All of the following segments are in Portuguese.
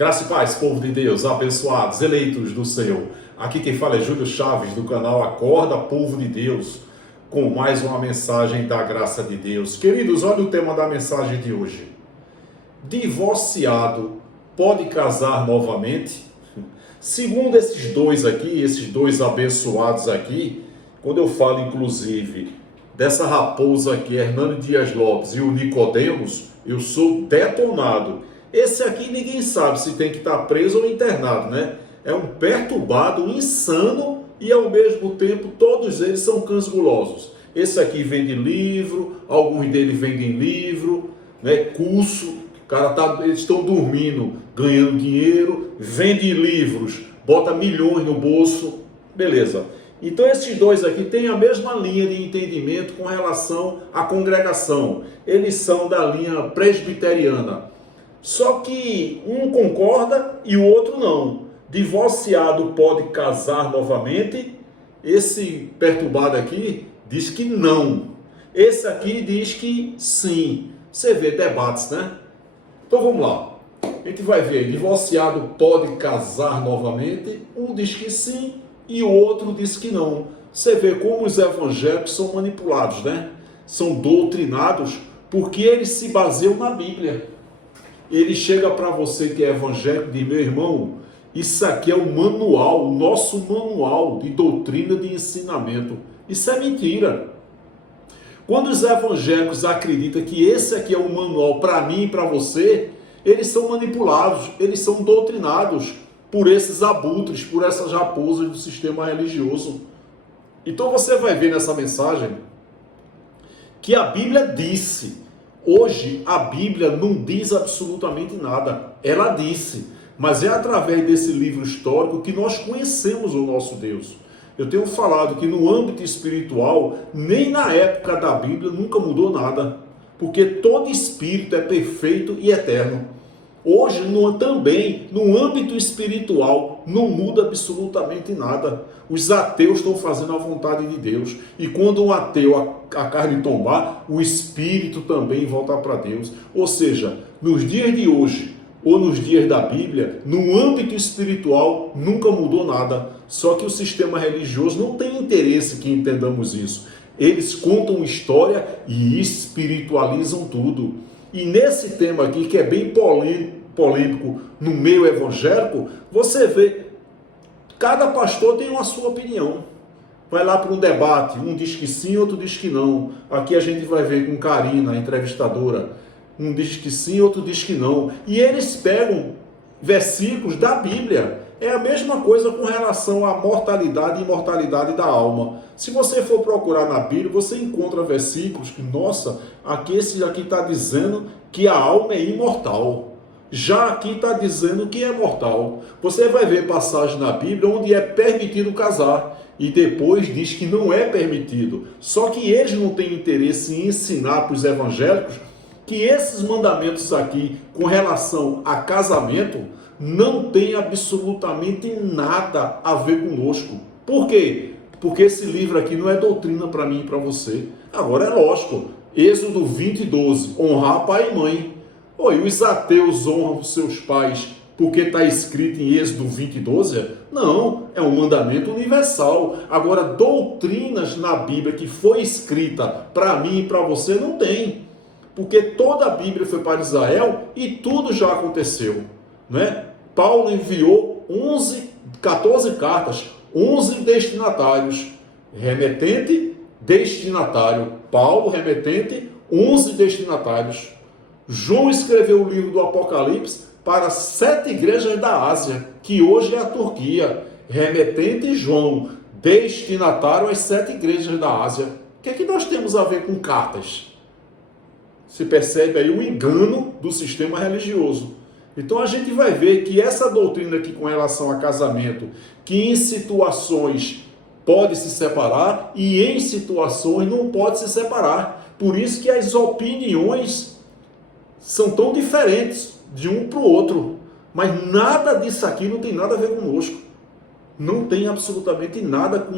Graça e paz, povo de Deus, abençoados, eleitos do Senhor. Aqui quem fala é Júlio Chaves, do canal Acorda, Povo de Deus, com mais uma mensagem da graça de Deus. Queridos, olha o tema da mensagem de hoje. Divorciado pode casar novamente? Segundo esses dois aqui, esses dois abençoados aqui, quando eu falo inclusive dessa raposa aqui, Hernani Dias Lopes e o Nicodemos, eu sou detonado. Esse aqui ninguém sabe se tem que estar preso ou internado, né? É um perturbado, insano e ao mesmo tempo todos eles são cães gulosos. Esse aqui vende livro, alguns deles vendem livro, né? Curso, eles estão dormindo, ganhando dinheiro, vende livros, bota milhões no bolso, beleza. Então esses dois aqui têm a mesma linha de entendimento com relação à congregação. Eles são da linha presbiteriana. Só que um concorda e o outro não. Divorciado pode casar novamente? Esse perturbado aqui diz que não. Esse aqui diz que sim. Você vê debates, né? Então vamos lá. A gente vai ver. Divorciado pode casar novamente? Um diz que sim e o outro diz que não. Você vê como os evangélicos são manipulados, né? São doutrinados porque eles se baseiam na Bíblia. Ele chega para você que é evangélico e diz: meu irmão, isso aqui é o manual, o nosso manual de doutrina de ensinamento. Isso é mentira. Quando os evangélicos acreditam que esse aqui é o manual para mim e para você, eles são manipulados, eles são doutrinados por esses abutres, por essas raposas do sistema religioso. Então você vai ver nessa mensagem que a Bíblia disse. Hoje a Bíblia não diz absolutamente nada, ela disse, mas é através desse livro histórico que nós conhecemos o nosso Deus. Eu tenho falado que no âmbito espiritual, nem na época da Bíblia nunca mudou nada, porque todo espírito é perfeito e eterno. Hoje também no âmbito espiritual não muda absolutamente nada. Os ateus estão fazendo a vontade de Deus. E quando um ateu a carne tombar, o espírito também volta para Deus. Ou seja, nos dias de hoje ou nos dias da Bíblia, no âmbito espiritual nunca mudou nada. Só que o sistema religioso não tem interesse que entendamos isso. Eles contam história e espiritualizam tudo. E nesse tema aqui, que é bem polêmico no meio evangélico, você vê, cada pastor tem a sua opinião. Vai lá para um debate, um diz que sim, outro diz que não. Aqui a gente vai ver com Karina, a entrevistadora, um diz que sim, outro diz que não. E eles pegam versículos da Bíblia. É a mesma coisa com relação à mortalidade e imortalidade da alma. Se você for procurar na Bíblia, você encontra versículos que, nossa, aqui esse aqui está dizendo que a alma é imortal. Já aqui está dizendo que é mortal. Você vai ver passagem na Bíblia onde é permitido casar e depois diz que não é permitido. Só que eles não têm interesse em ensinar para os evangélicos que esses mandamentos aqui com relação a casamento não tem absolutamente nada a ver conosco. Por quê? Porque esse livro aqui não é doutrina para mim e para você. Agora é lógico, Êxodo 20:12, honrar pai e mãe. Oi, os ateus honram seus pais porque está escrito em Êxodo 20:12? Não, é um mandamento universal. Agora, doutrinas na Bíblia que foi escrita para mim e para você não tem. Porque toda a Bíblia foi para Israel e tudo já aconteceu, né? Paulo enviou 14 cartas, 11 destinatários, remetente, destinatário. Paulo, remetente, 11 destinatários. João escreveu o livro do Apocalipse para 7 igrejas da Ásia, que hoje é a Turquia. Remetente João, destinatário às 7 igrejas da Ásia. O que é que nós temos a ver com cartas? Se percebe aí o engano do sistema religioso. Então a gente vai ver que essa doutrina aqui com relação a casamento, que em situações pode se separar e em situações não pode se separar. Por isso que as opiniões são tão diferentes de um para o outro. Mas nada disso aqui não tem nada a ver conosco. Não tem absolutamente nada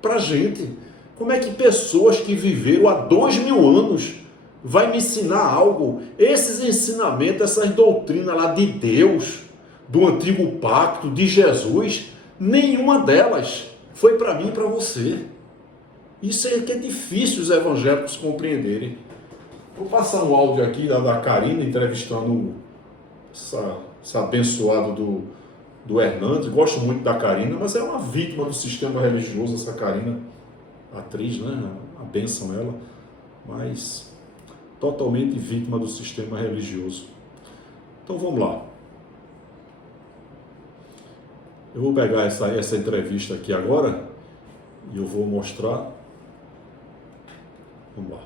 para a gente. Como é que pessoas que viveram há 2000 anos vai me ensinar algo? Esses ensinamentos, essas doutrinas lá de Deus, do antigo pacto, de Jesus, nenhuma delas foi para mim e para você. Isso é que é difícil os evangélicos compreenderem. Vou passar um áudio aqui da Karina entrevistando essa abençoada do Hernandes. Gosto muito da Karina, mas é uma vítima do sistema religioso, essa Karina, atriz, né? A bênção ela, mas totalmente vítima do sistema religioso. Então vamos lá. Eu vou pegar essa entrevista aqui agora e eu vou mostrar. Vamos lá.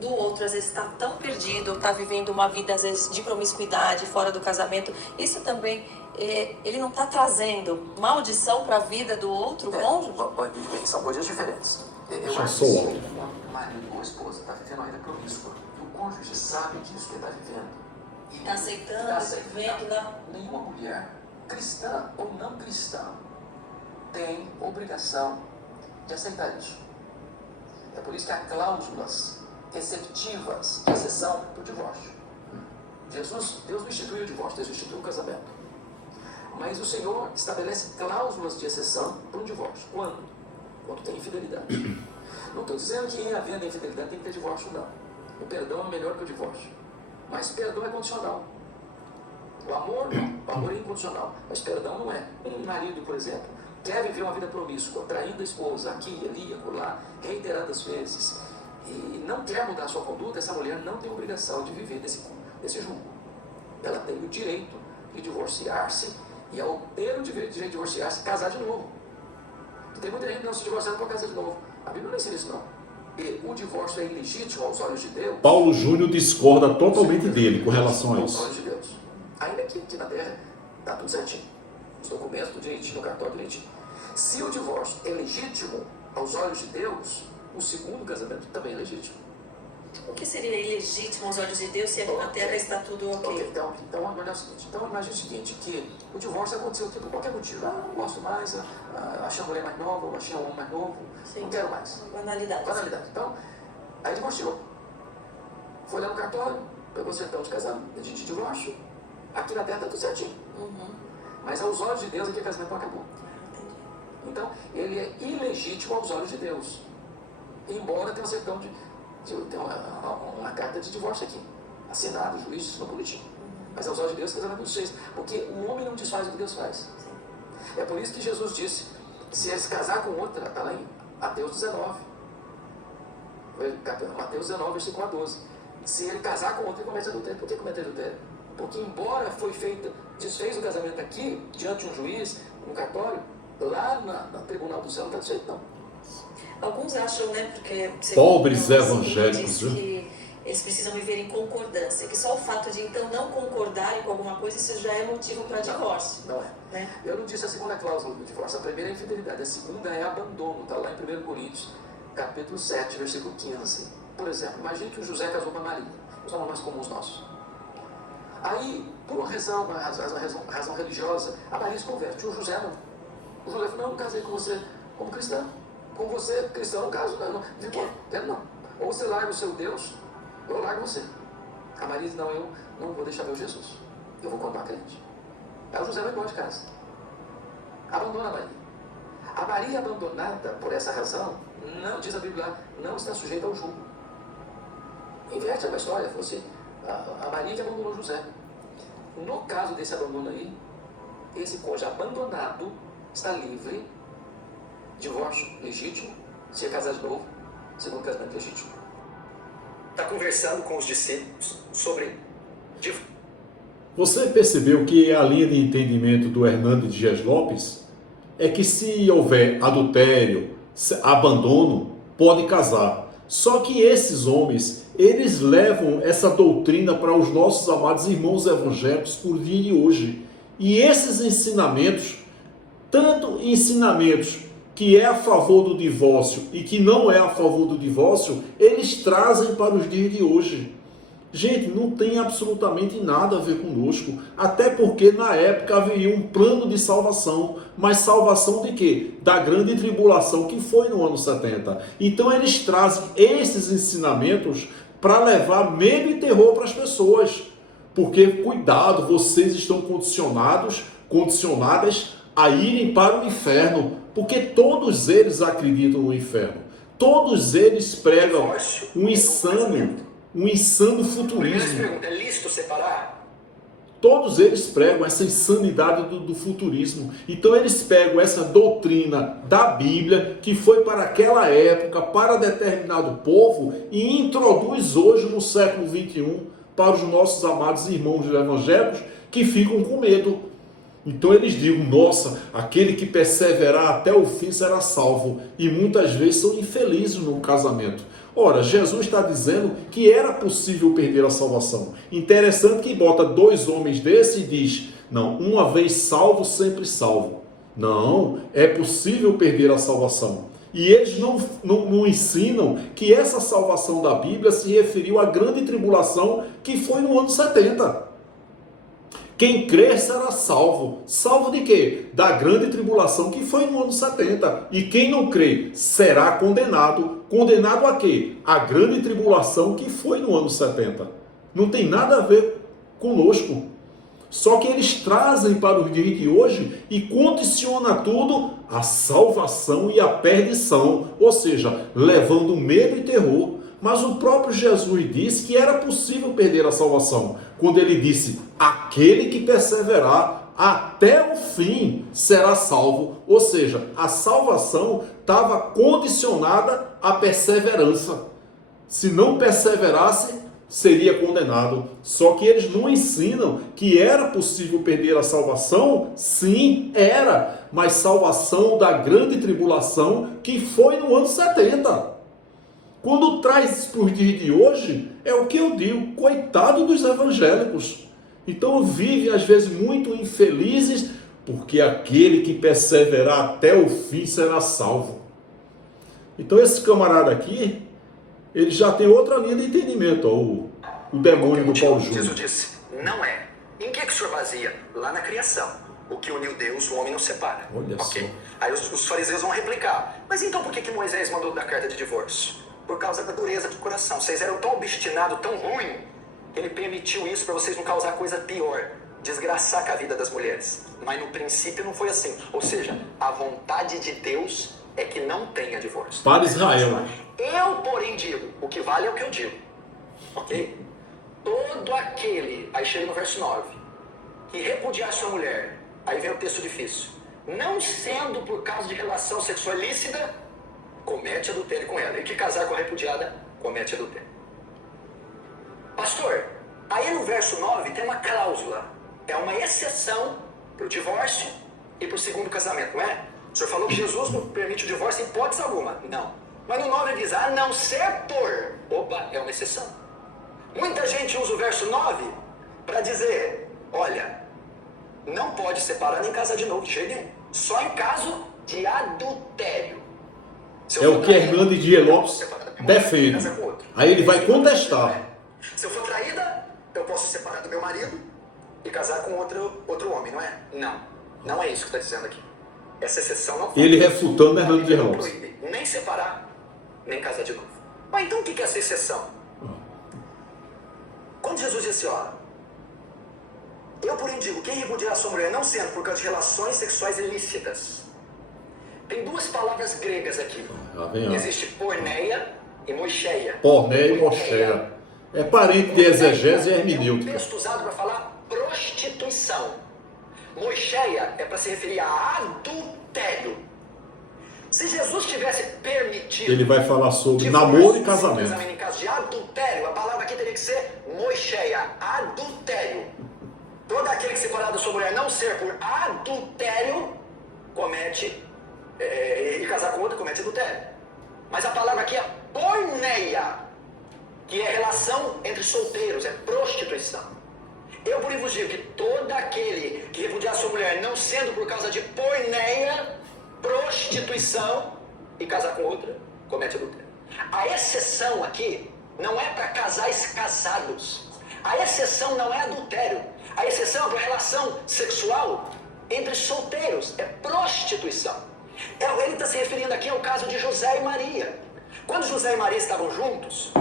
Do outro, às vezes está tão perdido, está vivendo uma vida, às vezes, de promiscuidade, fora do casamento. Isso também, ele não está trazendo maldição para a vida do outro cônjuge? São coisas diferentes. Eu acho que se um marido ou esposa está vivendo uma vida promíscua, e o cônjuge sabe disso que está vivendo, e está aceitando, vivendo, nenhuma mulher, cristã ou não cristã, tem obrigação de aceitar isso. É por isso que há cláusulas receptivas de exceção para o divórcio. Deus não instituiu o divórcio, Deus instituiu o casamento. Mas o Senhor estabelece cláusulas de exceção para um divórcio. Quando? Quando tem infidelidade. Não estou dizendo que havendo infidelidade tem que ter divórcio, não. O perdão é melhor que o divórcio. Mas perdão é condicional. O amor não. O amor é incondicional. Mas perdão não é. Um marido, por exemplo, quer viver uma vida promíscua, traindo a esposa aqui, ali, acolá, reiteradas vezes, e não quer mudar a sua conduta, essa mulher não tem obrigação de viver desse jugo. Ela tem o direito de divorciar-se, e ao ter o direito de divorciar-se, casar de novo. E tem muita gente que não se divorciando por casar de novo. A Bíblia não ensina isso, não. E o divórcio é ilegítimo aos olhos de Deus. Paulo Júnior discorda totalmente dele com relação a isso. Aos olhos de Deus. Ainda que aqui na terra está tudo certinho. Os documentos tudo direitinho, no cartório direitinho. Se o divórcio é legítimo aos olhos de Deus, o segundo casamento também é legítimo. O que seria ilegítimo aos olhos de Deus se aqui na terra está tudo ok? Então olha o seguinte. Então imagine o seguinte, que o divórcio aconteceu por qualquer motivo. Não gosto mais, achei a mulher mais nova, achei um homem mais novo, Sim. Não quero mais. Banalidade. Então, aí divorciou. Foi lá no cartório, pegou certão de casamento, de divórcio. Aqui na terra está tudo certinho. Mas aos olhos de Deus, aquele casamento não acabou. Então, ele é ilegítimo aos olhos de Deus. Embora tenha uma certidão tem uma carta de divórcio aqui, assinada, o juiz assinou bonitinho. Mas aos olhos de Deus, o casamento não se fez. Porque o homem não desfaz o que Deus faz. É por isso que Jesus disse, se ele se casar com outra, está lá em Mateus 19. Mateus 19, versículo 12. Se ele casar com outra, ele comete adultério. Por que comete adultério? Porque embora desfez o casamento aqui, diante de um juiz, um cartório, lá no tribunal do céu não está desfeito, não. Alguns acham, né, porque... Pobres evangélicos, viu? Que eles precisam viver em concordância, que só o fato de então não concordarem com alguma coisa, isso já é motivo para divórcio. Não é. Né? Eu não disse a segunda cláusula do divórcio, a primeira é infidelidade, a segunda é abandono, está lá em 1 Coríntios, capítulo 7, versículo 15. Por exemplo, imagine que o José casou com a Maria, os nomes mais comuns nossos. Aí, por uma razão religiosa, a Maria se converte, o José não. O José falou, não, eu casei com você como cristão. Com você, cristão, no caso, não. Quero não. Ou você larga o seu Deus, ou eu largo você. A Maria diz, não, eu não vou deixar meu Jesus. Eu vou continuar crente. Aí o José vai embora de casa. Abandona a Maria. A Maria abandonada por essa razão, não, diz a Bíblia, não está sujeita ao jugo. Inverte a história, fosse a Maria que abandonou José. No caso desse abandono aí, esse cônjuge abandonado está livre, divórcio legítimo, se casar de novo, segundo casamento legítimo. Está conversando com os discípulos sobre... Você percebeu que a linha de entendimento do Hernandes Dias Lopes é que se houver adultério, abandono, pode casar. Só que esses homens, eles levam essa doutrina para os nossos amados irmãos evangélicos por dia de hoje. E esses ensinamentos, tanto ensinamentos que é a favor do divórcio e que não é a favor do divórcio, eles trazem para os dias de hoje. Gente, não tem absolutamente nada a ver conosco, até porque na época haveria um plano de salvação, mas salvação de quê? Da grande tribulação que foi no ano 70. Então eles trazem esses ensinamentos para levar medo e terror para as pessoas. Porque, cuidado, vocês estão condicionadas a irem para o inferno, porque todos eles acreditam no inferno. Todos eles pregam um insano futurismo. Pergunta, é lícito separar? Todos eles pregam essa insanidade do futurismo. Então eles pegam essa doutrina da Bíblia, que foi para aquela época, para determinado povo, e introduz hoje no século XXI para os nossos amados irmãos evangélicos que ficam com medo. Então eles dizem, nossa, aquele que perseverar até o fim será salvo. E muitas vezes são infelizes no casamento. Ora, Jesus está dizendo que era possível perder a salvação. Interessante que bota dois homens desses e diz, não, uma vez salvo, sempre salvo. Não, é possível perder a salvação. E eles não ensinam que essa salvação da Bíblia se referiu à grande tribulação que foi no ano 70. Quem crer será salvo. Salvo de quê? Da grande tribulação que foi no ano 70. E quem não crer será condenado. Condenado a quê? A grande tribulação que foi no ano 70. Não tem nada a ver conosco. Só que eles trazem para os dias de hoje e condiciona tudo a salvação e a perdição. Ou seja, levando medo e terror. Mas o próprio Jesus disse que era possível perder a salvação, quando ele disse, aquele que perseverar até o fim será salvo. Ou seja, a salvação estava condicionada à perseverança. Se não perseverasse, seria condenado. Só que eles não ensinam que era possível perder a salvação. Sim, era, mas salvação da grande tribulação que foi no ano 70. Quando traz para os dias de hoje, é o que eu digo, coitado dos evangélicos. Então vivem às vezes muito infelizes, porque aquele que perseverar até o fim será salvo. Então esse camarada aqui, ele já tem outra linha de entendimento, ó, o demônio do Paulo Júnior. Jesus disse, não é. Em que o senhor baseia? Lá na criação. O que uniu Deus, o homem não separa. Olha só. Aí os fariseus vão replicar. Mas então por que Moisés mandou dar carta de divórcio? Por causa da dureza de coração. Vocês eram tão obstinados, tão ruins, que ele permitiu isso para vocês não causar coisa pior. Desgraçar com a vida das mulheres. Mas no princípio não foi assim. Ou seja, a vontade de Deus é que não tenha divórcio. Para Israel. Eu, porém, digo, o que vale é o que eu digo. Ok? Todo aquele, aí chega no verso 9, que repudiar sua mulher, aí vem o texto difícil, não sendo por causa de relação sexual ilícita, comete adultério com ela. E que casar com a repudiada, comete adultério. Pastor, aí no verso 9 tem uma cláusula. É uma exceção para o divórcio e para o segundo casamento, não é? O senhor falou que Jesus não permite o divórcio em hipótese alguma. Não. Mas no 9 ele diz, a não ser por... Opa, é uma exceção. Muita gente usa o verso 9 para dizer, olha, não pode separar nem casar de novo, de jeito nenhum. Só em caso de adultério. É o que Hernandes Dias Lopes defende. Aí ele vai contestar. Se eu for traída, eu posso separar do meu marido e casar com outro homem, não é? Não. Não é isso que está dizendo aqui. Essa exceção não foi. Ele refutando Hernandes Dias Lopes. Nem separar, nem casar de novo. Mas então o que é essa exceção? Quando Jesus disse, ó, eu porém digo, quem repudiar sua mulher não sendo por causa de relações sexuais ilícitas. Tem duas palavras gregas aqui. Existe porneia e moicheia. Porneia e moicheia. É parente de exegese e hermenêutica. É um texto usado para falar prostituição. Moicheia é para se referir a adultério. Se Jesus tivesse permitido... Ele vai falar sobre namoro e casamento. Em caso de adultério, a palavra aqui teria que ser moicheia, adultério. Todo aquele que separar da sua mulher não ser por adultério, comete... e casar com outro, comete adultério. Mas a palavra aqui é porneia, que é relação entre solteiros, é prostituição. Eu por isso vos digo que todo aquele que repudiar sua mulher não sendo por causa de porneia, prostituição, e casar com outra, comete adultério. A exceção aqui não é para casais casados. A exceção não é adultério. A exceção é para relação sexual entre solteiros, é prostituição. Ele está se referindo aqui ao caso de José e Maria. Quando José e Maria estavam juntos,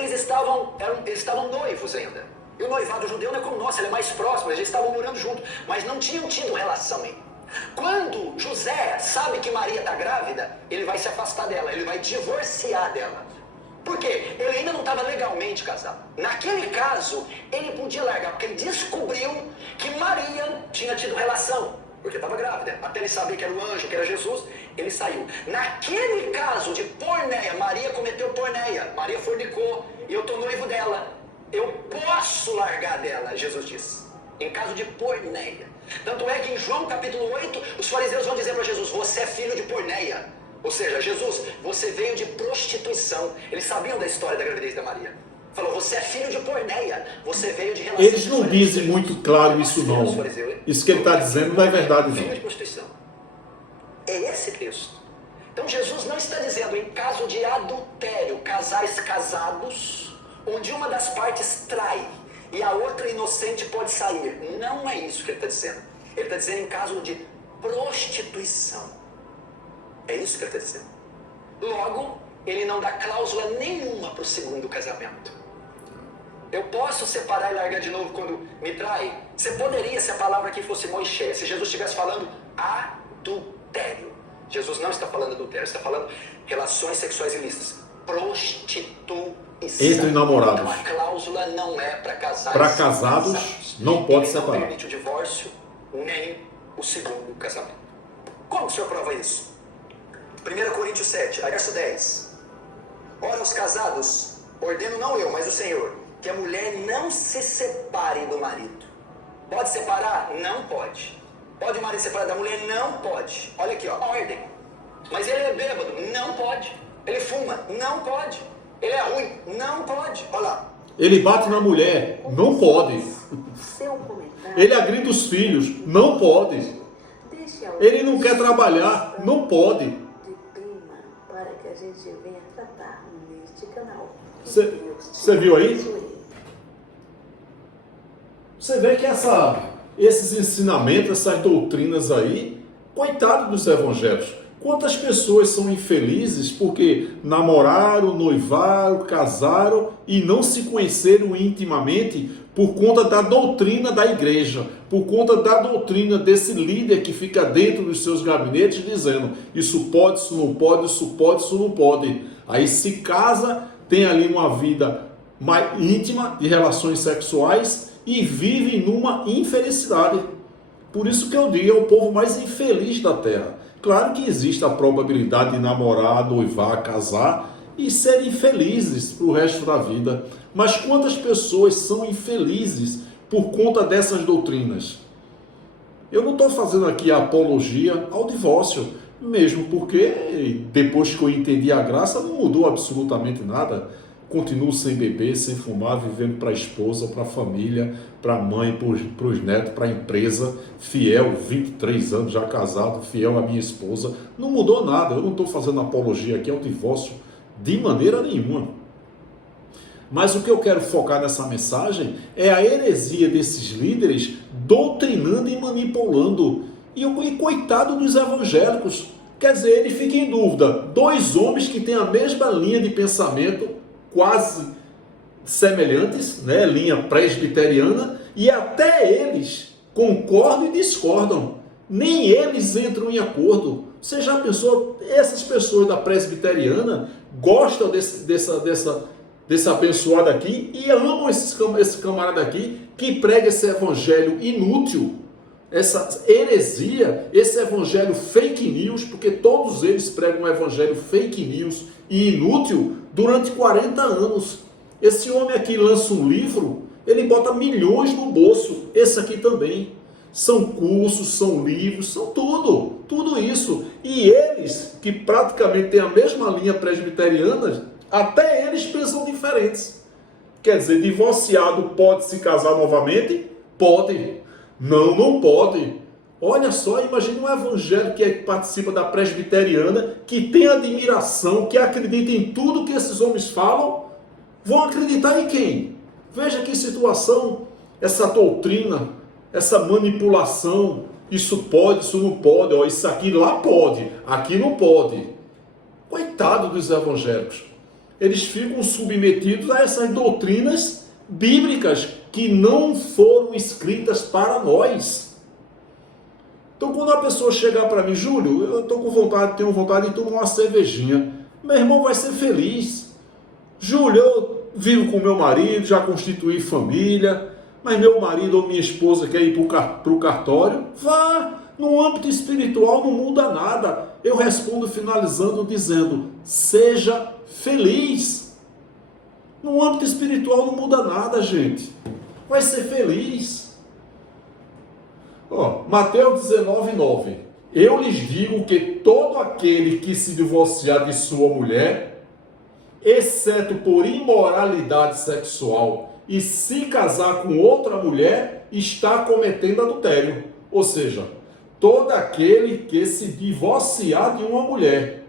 eles estavam noivos ainda. E o noivado judeu não é como o nosso, ele é mais próximo, eles estavam morando juntos, mas não tinham tido relação ainda. Quando José sabe que Maria está grávida, ele vai se afastar dela, ele vai divorciar dela. Por quê? Ele ainda não estava legalmente casado. Naquele caso, ele podia largar, porque ele descobriu que Maria tinha tido relação, porque estava grávida. Até ele saber que era o anjo, que era Jesus, ele saiu. Naquele caso de porneia, Maria cometeu porneia, Maria fornicou, e eu estou noivo dela. Eu posso largar dela, Jesus disse, em caso de porneia. Tanto é que em João capítulo 8, os fariseus vão dizer para Jesus, você é filho de porneia. Ou seja, Jesus, você veio de prostituição. Eles sabiam da história da gravidez da Maria. Falou, você é filho de porneia, você veio de relação. Eles não dizem muito claro isso não. Isso que ele está dizendo não é verdade Filho de não. prostituição. É esse texto. Então Jesus não está dizendo em caso de adultério, casais casados, onde uma das partes trai e a outra inocente pode sair. Não é isso que ele está dizendo. Ele está dizendo em caso de prostituição. É isso que ele está dizendo. Logo, ele não dá cláusula nenhuma para o segundo casamento. Eu posso separar e largar de novo quando me trai? Você poderia se a palavra aqui fosse Moisés, se Jesus estivesse falando adultério. Jesus não está falando adultério, está falando relações sexuais ilícitas. Prostituição. Entre namorados. Então a cláusula não é para casais. Para casados, não pode Ele separar. não permite o divórcio, nem o segundo casamento. Como o senhor prova isso? 1 Coríntios 7, verso 10. Ora, os casados, ordeno não eu, mas o Senhor, que a mulher não se separe do marido. Pode separar? Não pode. Pode o marido separar da mulher? Não pode. Olha aqui, ó, ordem. Mas ele é bêbado? Não pode. Ele fuma? Não pode. Ele é ruim? Não pode. Olha lá. Ele bate na mulher? Não pode. Seu comentário. Ele agride os filhos? Não pode. Ele não quer trabalhar? Não pode. De tema para que a gente venha tratar neste canal. Você viu aí? Você vê que esses ensinamentos, essas doutrinas aí, coitado dos evangélicos. Quantas pessoas são infelizes porque namoraram, noivaram, casaram e não se conheceram intimamente por conta da doutrina da igreja, por conta da doutrina desse líder que fica dentro dos seus gabinetes dizendo isso pode, isso não pode, isso pode, isso não pode. Aí se casa, tem ali uma vida mais íntima de relações sexuais e vive numa infelicidade. Por isso que eu digo, é o povo mais infeliz da terra. Claro que existe a probabilidade de namorar, noivar, casar e serem felizes para o resto da vida. Mas quantas pessoas são infelizes por conta dessas doutrinas? Eu não estou fazendo aqui a apologia ao divórcio, mesmo porque depois que eu entendi a graça não mudou absolutamente nada. Continuo sem beber, sem fumar, vivendo para a esposa, para a família, para a mãe, para os netos, para a empresa, fiel, 23 anos já casado, fiel à minha esposa. Não mudou nada, eu não estou fazendo apologia aqui ao divórcio de maneira nenhuma. Mas o que eu quero focar nessa mensagem é a heresia desses líderes doutrinando e manipulando. E coitado dos evangélicos, quer dizer, ele fica em dúvida. Dois homens que têm a mesma linha de pensamento, quase semelhantes, né? Linha presbiteriana, e até eles concordam e discordam. Nem eles entram em acordo. Você já pensou, essas pessoas da presbiteriana gostam desse abençoado aqui e amam esse camarada aqui que prega esse evangelho inútil, essa heresia, esse evangelho fake news, porque todos eles pregam um evangelho fake news e inútil durante 40 anos. Esse homem aqui lança um livro, ele bota milhões no bolso, esse aqui também. São cursos, são livros, são tudo isso. E eles, que praticamente têm a mesma linha presbiteriana, até eles pensam diferentes. Quer dizer, divorciado pode se casar novamente? Pode. Não pode. Olha só, imagine um evangélico que participa da presbiteriana, que tem admiração, que acredita em tudo que esses homens falam. Vão acreditar em quem? Veja que situação, essa doutrina, essa manipulação, isso pode, isso não pode, ó, isso aqui lá pode, aqui não pode. Coitado dos evangélicos. eles ficam submetidos a essas doutrinas bíblicas que não foram escritas para nós. Então, quando a pessoa chegar para mim, Júlio, eu estou com vontade, tenho vontade de tomar uma cervejinha, meu irmão vai ser feliz. Júlio, eu vivo com meu marido, já constituí família, mas meu marido ou minha esposa quer ir para o cartório, vá. No âmbito espiritual não muda nada. Eu respondo finalizando dizendo, seja feliz. No âmbito espiritual não muda nada, gente. Vai ser feliz. Mateus 19:9. Eu lhes digo que todo aquele que se divorciar de sua mulher, exceto por imoralidade sexual, e se casar com outra mulher, está cometendo adultério. Ou seja, todo aquele que se divorciar de uma mulher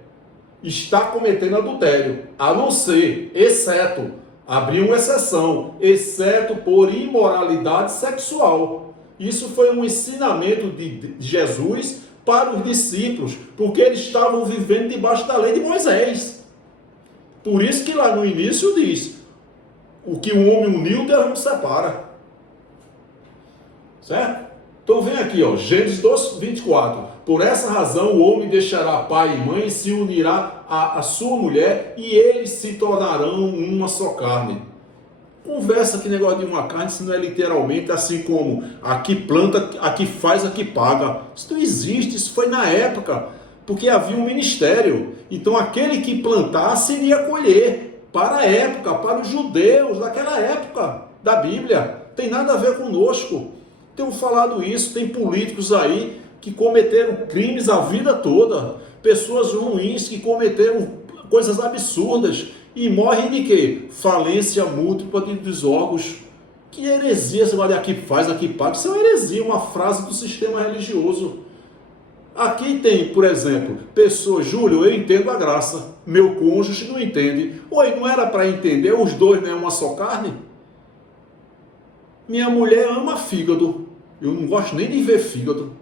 está cometendo adultério, a não ser, exceto, abrir uma exceção, exceto por imoralidade sexual. Isso foi um ensinamento de Jesus para os discípulos, porque eles estavam vivendo debaixo da lei de Moisés. Por isso que lá no início diz, o que o homem uniu, Deus não separa. Certo? Então vem aqui, Gênesis 2:24. Por essa razão o homem deixará pai e mãe e se unirá à sua mulher e eles se tornarão uma só carne. Conversa que negócio de uma carne, se não é literalmente assim como aqui planta, aqui faz, aqui paga. Isso não existe, isso foi na época, porque havia um ministério. Então aquele que plantasse iria colher, para a época, para os judeus daquela época da Bíblia. Tem nada a ver conosco. Tenho falado isso, tem políticos aí que cometeram crimes a vida toda, pessoas ruins que cometeram coisas absurdas e morrem de quê? Falência múltipla dos órgãos. Que heresia, esse negócio de aqui faz, aqui paga, isso é uma heresia, uma frase do sistema religioso. Aqui tem, por exemplo, pessoas, Júlio, eu entendo a graça, meu cônjuge não entende. Oi, não era para entender, os dois não é uma só carne? Minha mulher ama fígado. Eu não gosto nem de ver fígado.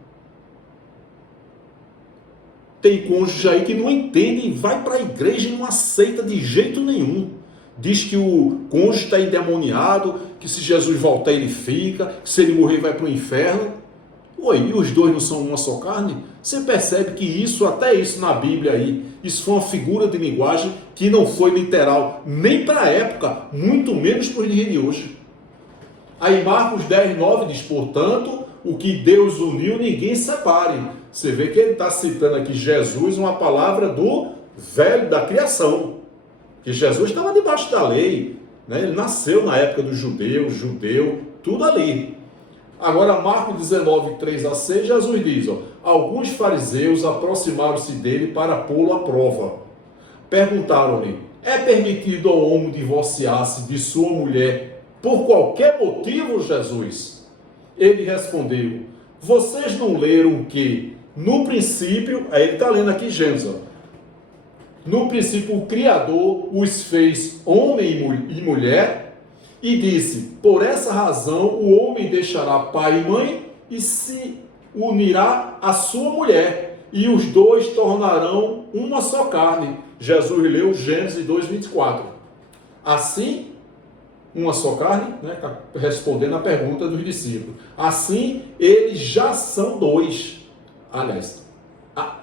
Tem cônjuge aí que não entende e vai para a igreja e não aceita de jeito nenhum. Diz que o cônjuge está endemoniado, que se Jesus voltar ele fica, que se ele morrer vai para o inferno. Oi, e os dois não são uma só carne? Você percebe que isso, até isso na Bíblia aí, isso foi uma figura de linguagem que não foi literal nem para a época, muito menos para os dias de hoje. Aí Marcos 10:9 diz, portanto, o que Deus uniu, ninguém separe. Você vê que ele está citando aqui Jesus, uma palavra do velho, da criação. Que Jesus estava debaixo da lei, né? Ele nasceu na época dos judeus, judeu, tudo ali. Agora, Marcos 19:3-6, Jesus diz, alguns fariseus aproximaram-se dele para pô-lo à prova. Perguntaram-lhe, é permitido ao homem divorciar-se de sua mulher por qualquer motivo, Jesus? Ele respondeu, vocês não leram que, no princípio, aí ele está lendo aqui Gênesis, no princípio o Criador os fez homem e mulher, e disse, por essa razão o homem deixará pai e mãe e se unirá à sua mulher, e os dois tornarão uma só carne. Jesus leu Gênesis 2:24. Assim, uma só carne, né? Respondendo a pergunta dos discípulos. Assim, eles já são dois. Aliás,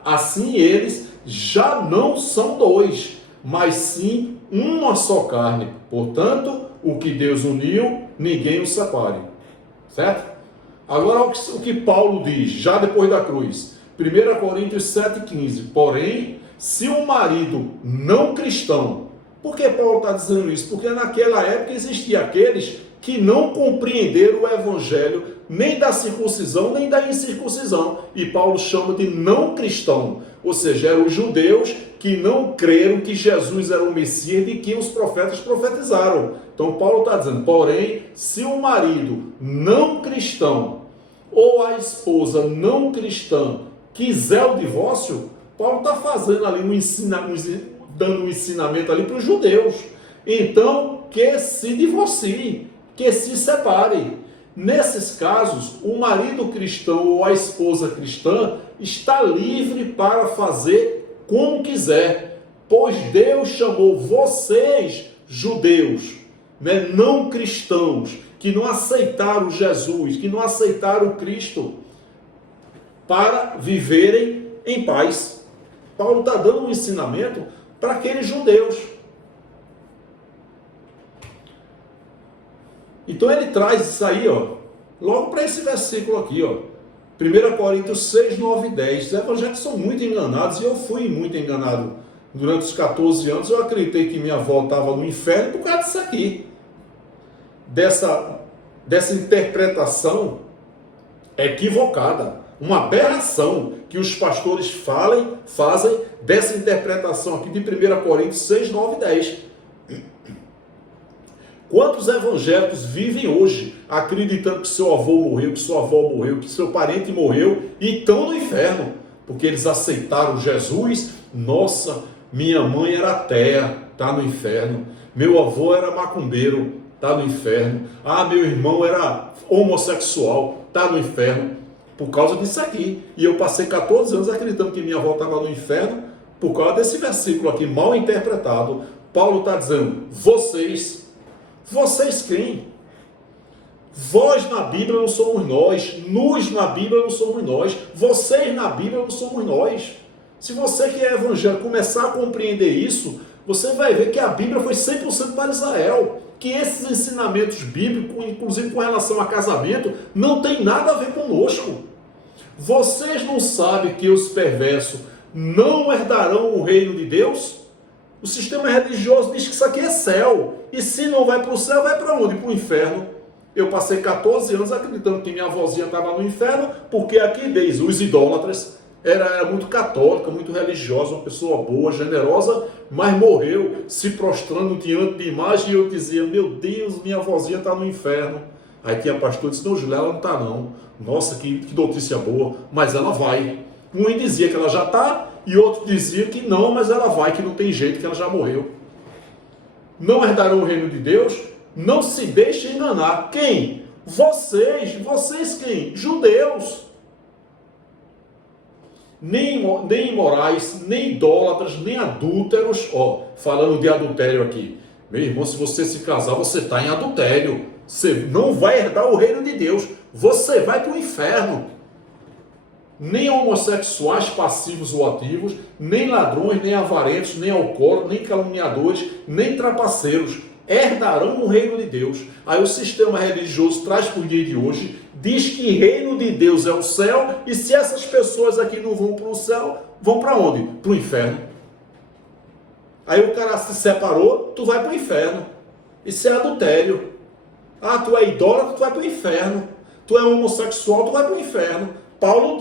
assim eles já não são dois, mas sim uma só carne. Portanto, o que Deus uniu, ninguém o separe. Certo? Agora, o que Paulo diz, já depois da cruz. 1 Coríntios 7:15. Porém, se um marido não cristão... Por que Paulo está dizendo isso? Porque naquela época existiam aqueles que não compreenderam o evangelho nem da circuncisão, nem da incircuncisão. E Paulo chama de não cristão. Ou seja, eram os judeus que não creram que Jesus era o Messias de que os profetas profetizaram. Então Paulo está dizendo, porém, se o marido não cristão ou a esposa não cristã quiser o divórcio, Paulo está fazendo ali dando um ensinamento ali para os judeus. Então, que se divorcie, que se separe. Nesses casos, o marido cristão ou a esposa cristã está livre para fazer como quiser. Pois Deus chamou vocês, judeus, né, não cristãos, que não aceitaram Jesus, que não aceitaram o Cristo, para viverem em paz. Paulo está dando um ensinamento para aqueles judeus. Então ele traz isso aí, ó, logo para esse versículo aqui, ó, 1 Coríntios 6, 9 e 10. Os evangélicos são muito enganados, e eu fui muito enganado. Durante os 14 anos eu acreditei que minha avó estava no inferno por causa disso aqui. Dessa interpretação equivocada. Uma aberração que os pastores fazem dessa interpretação aqui de 1 Coríntios 6, 9 e 10. Quantos evangélicos vivem hoje acreditando que seu avô morreu, que sua avó morreu, que seu parente morreu e estão no inferno? Porque eles aceitaram Jesus. Nossa, minha mãe era ateia, está no inferno. Meu avô era macumbeiro, está no inferno. Ah, meu irmão era homossexual, está no inferno. Por causa disso aqui. E eu passei 14 anos acreditando que minha avó estava no inferno por causa desse versículo aqui, mal interpretado. Paulo está dizendo, vocês quem? Vós na Bíblia não somos nós, nós na Bíblia não somos nós, vocês na Bíblia não somos nós. Se você que é evangélico começar a compreender isso, você vai ver que a Bíblia foi 100% para Israel. Que esses ensinamentos bíblicos, inclusive com relação a casamento, não tem nada a ver conosco. Vocês não sabem que os perversos não herdarão o reino de Deus? O sistema religioso diz que isso aqui é céu. E se não vai para o céu, vai para onde? Para o inferno. Eu passei 14 anos acreditando que minha avózinha estava no inferno, porque aqui diz, os idólatras, era muito católica, muito religiosa, uma pessoa boa, generosa, mas morreu se prostrando diante de imagem, e eu dizia, meu Deus, minha avózinha está no inferno. Aí tinha pastor que disse, não, Julia, ela não está não. Nossa, que notícia boa, mas ela vai. Um dizia que ela já está, e outro dizia que não, mas ela vai, que não tem jeito, que ela já morreu. Não herdarão o reino de Deus? Não se deixe enganar. Quem? Vocês quem? Judeus. Nem imorais, nem idólatras, nem adúlteros. Ó, falando de adultério aqui. Meu irmão, se você se casar, você está em adultério. Você não vai herdar o reino de Deus. Você vai para o inferno. Nem homossexuais passivos ou ativos, nem ladrões, nem avarentos, nem alcoólatras, nem caluniadores, nem trapaceiros herdarão o reino de Deus. Aí o sistema religioso traz para o dia de hoje, diz que reino de Deus é o céu, e se essas pessoas aqui não vão para o céu, vão para onde? Para o inferno. Aí o cara se separou, tu vai para o inferno. Isso é adultério. Ah, tu é idólatra, tu vai para o inferno. Tu é homossexual, tu vai para o inferno. Paulo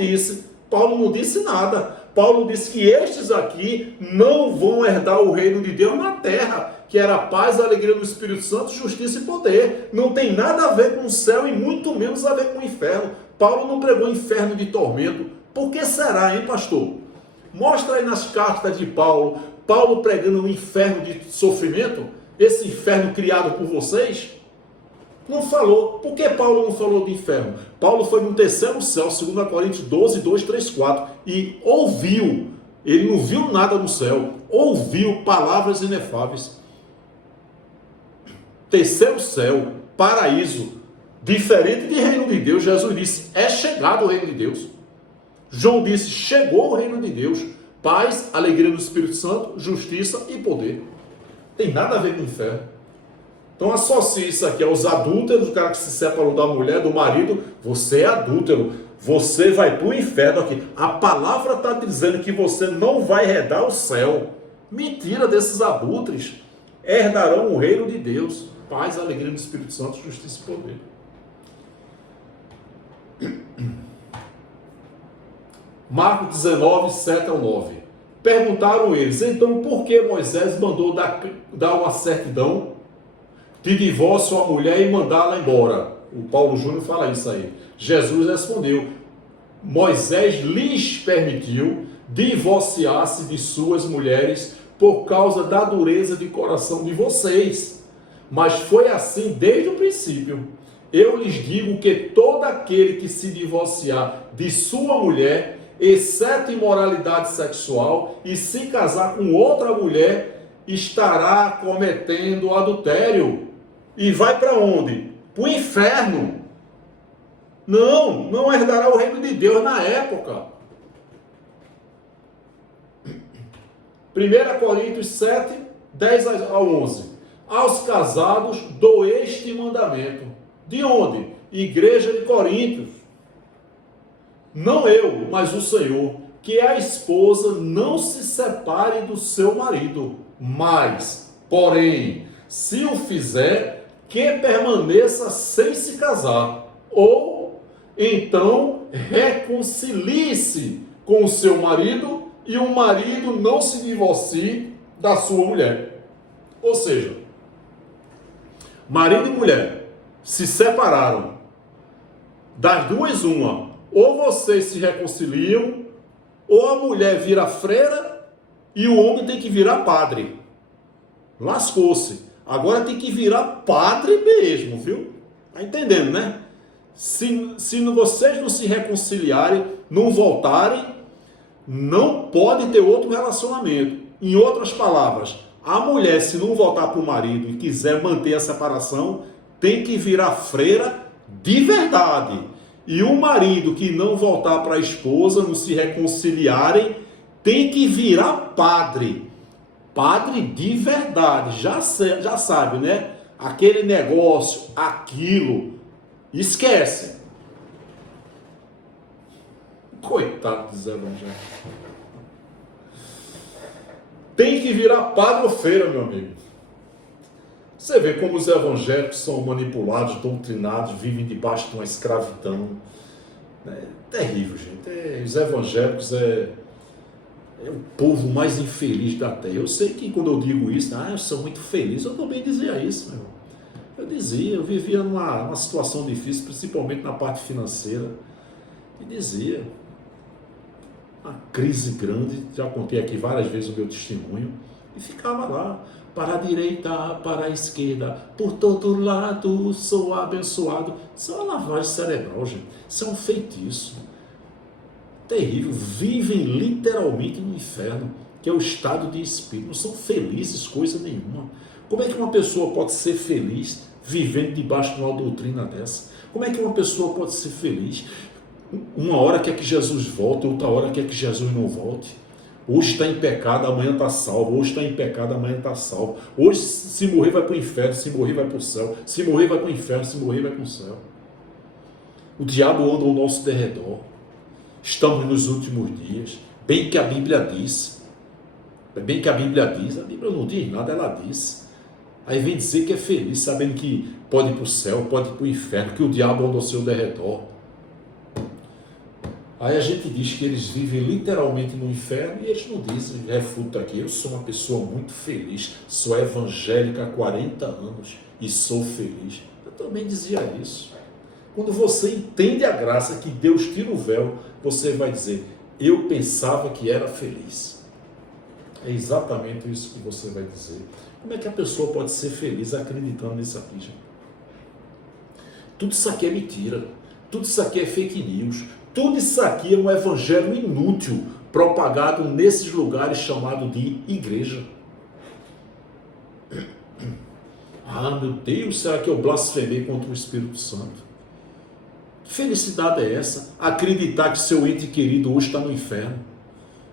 não disse nada. Paulo disse que estes aqui não vão herdar o reino de Deus na terra, que era a paz, a alegria do Espírito Santo, justiça e poder. Não tem nada a ver com o céu e muito menos a ver com o inferno. Paulo não pregou inferno de tormento. Por que será, hein, pastor? Mostra aí nas cartas de Paulo, Paulo pregando um inferno de sofrimento, esse inferno criado por vocês. Não falou. Por que Paulo não falou de inferno? Paulo foi no terceiro céu, 2 Coríntios 12, 2, 3, 4, e ouviu. Ele não viu nada no céu, ouviu palavras inefáveis. Terceiro céu, paraíso, diferente de reino de Deus. Jesus disse, é chegado o reino de Deus. João disse, chegou o reino de Deus. Paz, alegria do Espírito Santo, justiça e poder. Tem nada a ver com o inferno. Então associa isso aqui aos adúlteros, o cara que se separou da mulher, do marido. Você é adúltero, você vai para o inferno aqui. A palavra está dizendo que você não vai herdar o céu. Mentira desses adúlteros. Herdarão o reino de Deus. Paz, alegria do Espírito Santo, justiça e poder. Marcos 19, 7 ao 9. Perguntaram eles, então por que Moisés mandou dar uma certidão de divórcio à mulher e mandá-la embora? O Paulo Júnior fala isso aí. Jesus respondeu, Moisés lhes permitiu divorciar-se de suas mulheres por causa da dureza de coração de vocês. Mas foi assim desde o princípio. Eu lhes digo que todo aquele que se divorciar de sua mulher exceto imoralidade sexual, e se casar com outra mulher, estará cometendo adultério. E vai para onde? Para o inferno. Não herdará o reino de Deus na época. 1 Coríntios 7, 10 a 11. Aos casados dou este mandamento. De onde? Igreja de Coríntios. Não eu, mas o Senhor, que a esposa não se separe do seu marido, mas, porém, se o fizer, que permaneça sem se casar, ou então reconcilie-se com o seu marido e o marido não se divorcie da sua mulher. Ou seja, marido e mulher se separaram, das duas uma, ou vocês se reconciliam, ou a mulher vira freira e o homem tem que virar padre. Lascou-se. Agora tem que virar padre mesmo, viu? Tá entendendo, né? Se vocês não se reconciliarem, não voltarem, não pode ter outro relacionamento. Em outras palavras, a mulher, se não voltar para o marido e quiser manter a separação, tem que virar freira de verdade. E o marido que não voltar para a esposa, não se reconciliarem, tem que virar padre. Padre de verdade. Já sabe, né? Aquele negócio, aquilo. Esquece. Coitado dos evangélicos. Tem que virar padre ou feira, meu amigo. Você vê como os evangélicos são manipulados, doutrinados, vivem debaixo de uma escravidão. É terrível, gente. Os evangélicos é o povo mais infeliz da terra. Eu sei que quando eu digo isso, eu sou muito feliz, eu também dizia isso, meu irmão. Eu vivia numa situação difícil, principalmente na parte financeira. E dizia, uma crise grande, já contei aqui várias vezes o meu testemunho, e ficava lá, para a direita, para a esquerda, por todo lado sou abençoado. Isso é uma lavagem cerebral, gente. Isso é um feitiço. Terrível. Vivem literalmente no inferno, que é o estado de espírito. Não são felizes coisa nenhuma. Como é que uma pessoa pode ser feliz vivendo debaixo de uma doutrina dessa? Como é que uma pessoa pode ser feliz? Uma hora quer que Jesus volte, outra hora quer que Jesus não volte. Hoje está em pecado, amanhã está salvo. Hoje está em pecado, amanhã está salvo. Hoje, se morrer, vai para o inferno. Se morrer, vai para o céu. Se morrer, vai para o inferno. Se morrer, vai para o céu. O diabo anda ao nosso derredor. Estamos nos últimos dias. Bem que a Bíblia diz. Bem que a Bíblia diz. A Bíblia não diz nada, ela diz. Aí vem dizer que é feliz, sabendo que pode ir para o céu, pode ir para o inferno, que o diabo anda ao seu derredor. Aí a gente diz que eles vivem literalmente no inferno e eles não dizem, refuta aqui, eu sou uma pessoa muito feliz, sou evangélica há 40 anos e sou feliz. Eu também dizia isso. Quando você entende a graça que Deus tira o véu, você vai dizer, eu pensava que era feliz. É exatamente isso que você vai dizer. Como é que a pessoa pode ser feliz acreditando nisso aqui, gente? Tudo isso aqui é mentira. Tudo isso aqui é fake news. Tudo isso aqui é um evangelho inútil, propagado nesses lugares chamados de igreja. Ah, meu Deus, será que eu blasfemei contra o Espírito Santo? Que felicidade é essa? Acreditar que seu ente querido hoje está no inferno.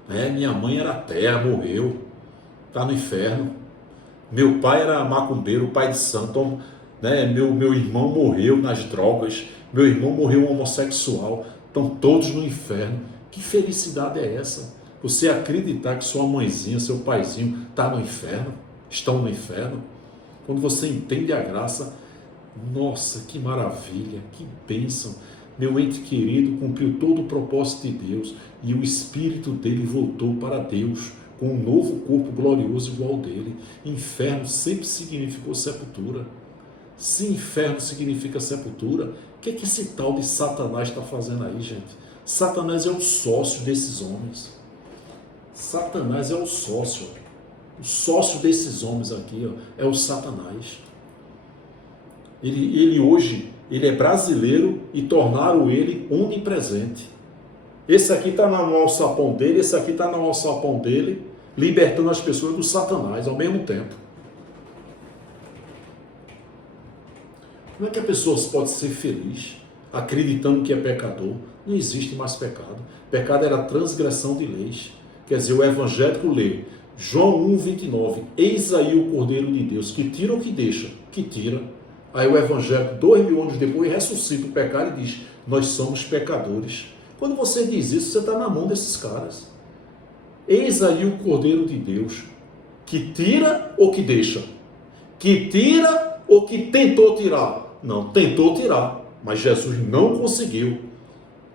Minha mãe era ateia, morreu, está no inferno. Meu pai era macumbeiro, pai de santo, meu irmão morreu nas drogas, meu irmão morreu homossexual. Estão todos no inferno. Que felicidade é essa? Você acreditar que sua mãezinha, seu paizinho está no inferno? Estão no inferno? Quando você entende a graça, nossa, que maravilha, que bênção. Meu ente querido cumpriu todo o propósito de Deus e o espírito dele voltou para Deus com um novo corpo glorioso igual ao dele. Inferno sempre significou sepultura. Se inferno significa sepultura, o que esse tal de Satanás está fazendo aí, gente? Satanás é o sócio desses homens. Satanás é o sócio. O sócio desses homens aqui é o Satanás. Ele hoje, ele é brasileiro e tornaram ele onipresente. Esse aqui está no alçapão dele, esse aqui está no alçapão dele, libertando as pessoas do Satanás ao mesmo tempo. Como é que a pessoa pode ser feliz acreditando que é pecador? Não existe mais pecado. Pecado era transgressão de leis. Quer dizer, o evangélico lê João 1,29, eis aí o Cordeiro de Deus, que tira ou que deixa? Que tira. Aí o evangélico, 2000 anos depois, ressuscita o pecado e diz, nós somos pecadores. Quando você diz isso, você está na mão desses caras. Eis aí o Cordeiro de Deus, que tira ou que deixa? Que tira ou que tentou tirar? Não, tentou tirar, mas Jesus não conseguiu.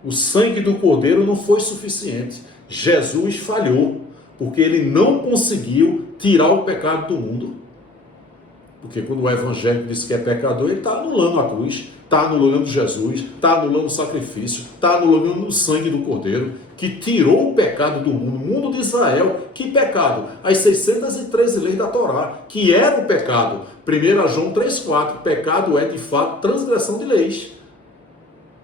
O sangue do Cordeiro não foi suficiente. Jesus falhou, porque ele não conseguiu tirar o pecado do mundo. Porque quando o evangélico diz que é pecador, ele está anulando a cruz, está anulando Jesus, está anulando o sacrifício, está anulando o sangue do Cordeiro, que tirou o pecado do mundo, o mundo de Israel. Que pecado? As 613 leis da Torá, que era o pecado. 1 João 3,4, pecado é de fato transgressão de leis.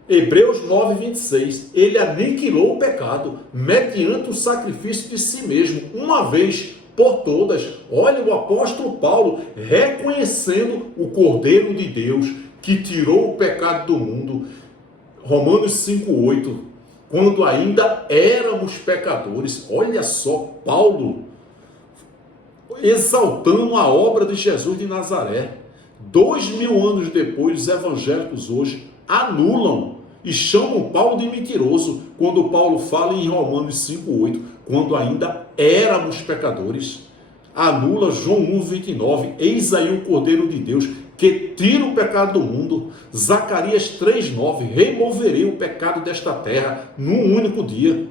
Hebreus 9,26, ele aniquilou o pecado, mediante o sacrifício de si mesmo, uma vez por todas. Olha o apóstolo Paulo reconhecendo o Cordeiro de Deus, que tirou o pecado do mundo. Romanos 5,8, quando ainda éramos pecadores. Olha só, Paulo exaltando a obra de Jesus de Nazaré. 2000 anos depois, os evangélicos hoje anulam e chamam Paulo de mentiroso, quando Paulo fala em Romanos 5,8, quando ainda éramos pecadores. Anula João 1,29, eis aí o Cordeiro de Deus, que tira o pecado do mundo. Zacarias 3,9, removerei o pecado desta terra num único dia.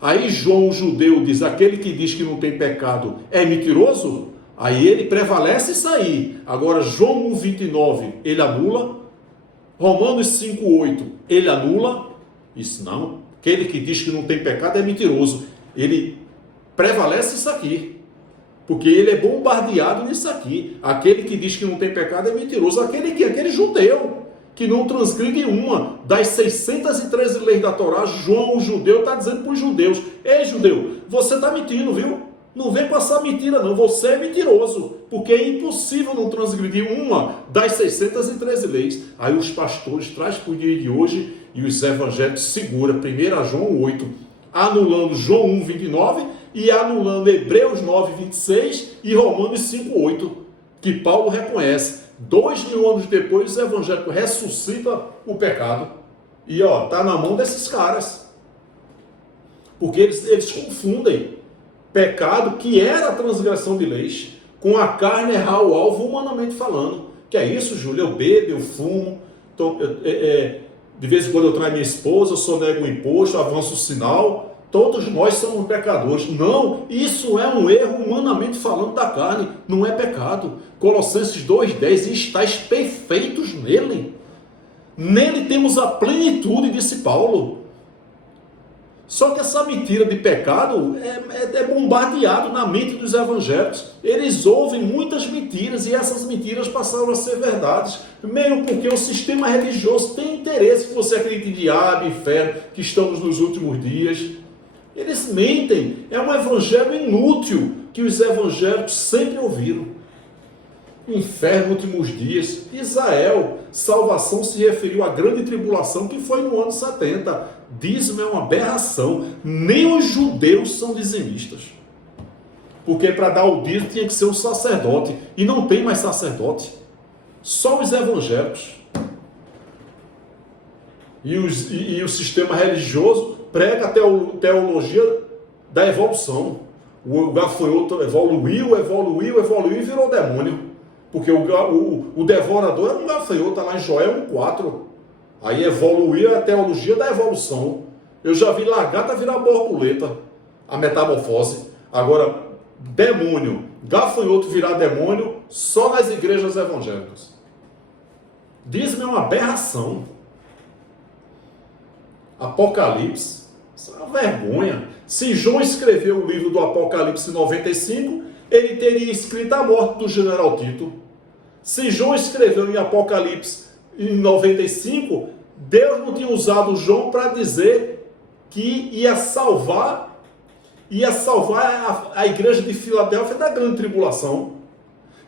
Aí João, o judeu, diz, aquele que diz que não tem pecado é mentiroso? Aí ele prevalece isso aí. Agora João 1,29, ele anula. Romanos 5,8, ele anula. Isso não. Aquele que diz que não tem pecado é mentiroso. Ele prevalece isso aqui. Porque ele é bombardeado nisso aqui. Aquele que diz que não tem pecado é mentiroso. Aquele judeu que não transgride uma das 613 leis da Torá. João, o judeu, está dizendo para os judeus, ei judeu, você está mentindo, viu? Não vem com essa mentira não, você é mentiroso, porque é impossível não transgredir uma das 613 leis. Aí os pastores trazem para o dia de hoje e os evangélicos seguram 1 João 8, anulando João 1,29 e anulando Hebreus 9,26 e Romanos 5,8, que Paulo reconhece. 2000 anos depois, os evangélicos ressuscitam o pecado. E está na mão desses caras. Porque eles confundem pecado, que era a transgressão de leis, com a carne errar o alvo humanamente falando. Que é isso, Júlio? Eu bebo, eu fumo, de vez em quando eu traio minha esposa, eu sonego o imposto, avanço o sinal. Todos nós somos pecadores. Não, isso é um erro humanamente falando da carne, não é pecado. Colossenses 2,10, estáis perfeitos nele. Nele temos a plenitude, disse Paulo. Só que essa mentira de pecado é bombardeado na mente dos evangélicos. Eles ouvem muitas mentiras e essas mentiras passaram a ser verdades. Meio porque o sistema religioso tem interesse que você acredite em diabo, inferno, que estamos nos últimos dias. Eles mentem. É um evangelho inútil que os evangélicos sempre ouviram. Inferno, últimos dias. Israel, salvação se referiu à grande tribulação que foi no ano 70. Dízimo é uma aberração. Nem os judeus são dizimistas. Porque para dar o dízimo tinha que ser um sacerdote. E não tem mais sacerdote. Só os evangélicos. E o sistema religioso prega a teologia da evolução. O gafanhoto evoluiu e virou demônio. Porque o devorador era um gafanhoto, está lá em Joel 1,4. Aí evoluiu a teologia da evolução. Eu já vi lagarta virar borboleta, a metamorfose. Agora, demônio, gafanhoto virar demônio, só nas igrejas evangélicas. Dízimo é uma aberração. Apocalipse, isso é uma vergonha. Se João escreveu o livro do Apocalipse em 95, ele teria escrito a morte do general Tito. Se João escreveu em Apocalipse em 95, Deus não tinha usado João para dizer que ia salvar a igreja de Filadélfia da grande tribulação.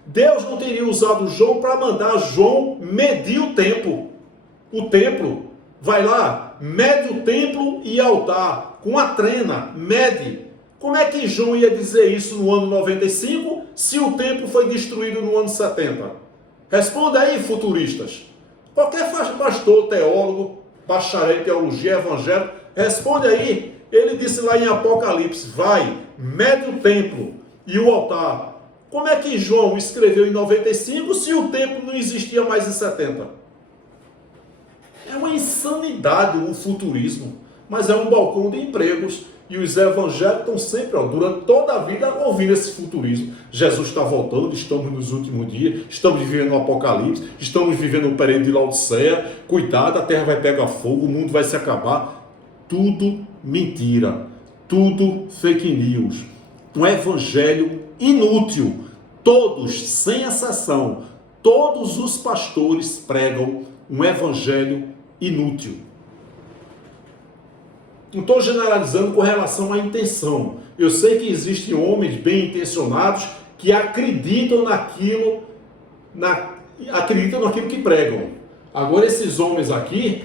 Deus não teria usado João para mandar João medir o tempo. O templo. Vai lá, mede o templo e altar. Com a trena, mede. Como é que João ia dizer isso no ano 95, se o templo foi destruído no ano 70? Responda aí, futuristas. Qualquer pastor, teólogo, bacharel em teologia, evangélico, responde aí. Ele disse lá em Apocalipse, vai, mede o templo e o altar. Como é que João escreveu em 95 se o templo não existia mais em 70? É uma insanidade o futurismo, mas é um balcão de empregos. E os evangélicos estão sempre, durante toda a vida, ouvindo esse futurismo. Jesus está voltando, estamos nos últimos dias, estamos vivendo no Apocalipse, estamos vivendo no período de Laodiceia. Cuidado, a terra vai pegar fogo, o mundo vai se acabar. Tudo mentira, tudo fake news. Um evangelho inútil. Todos, sem exceção, todos os pastores pregam um evangelho inútil. Não estou generalizando com relação à intenção. Eu sei que existem homens bem intencionados que acreditam naquilo que pregam. Agora esses homens aqui,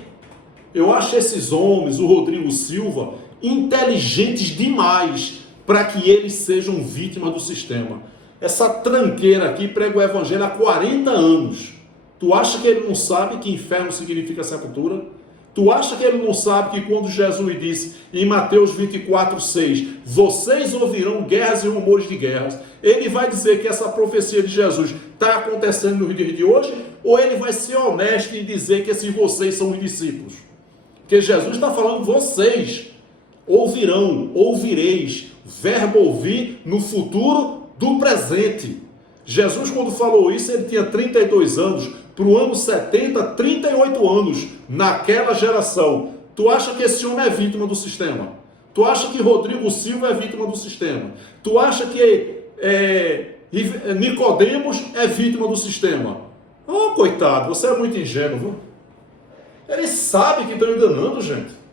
eu acho esses homens, o Rodrigo Silva, inteligentes demais para que eles sejam vítimas do sistema. Essa tranqueira aqui prega o evangelho há 40 anos. Tu acha que ele não sabe que inferno significa sepultura? Tu acha que ele não sabe que quando Jesus disse em Mateus 24:6, vocês ouvirão guerras e rumores de guerras, ele vai dizer que essa profecia de Jesus está acontecendo nos dias de hoje? Ou ele vai ser honesto e dizer que esses vocês são os discípulos? Porque Jesus está falando vocês ouvirão, ouvireis, verbo ouvir no futuro do presente. Jesus, quando falou isso, ele tinha 32 anos. Para o ano 70, 38 anos naquela geração. Tu acha que esse homem é vítima do sistema? Tu acha que Rodrigo Silva é vítima do sistema? Tu acha que Nicodemos é vítima do sistema? Oh, coitado, você é muito ingênuo, viu? Eles sabem que estão enganando, gente.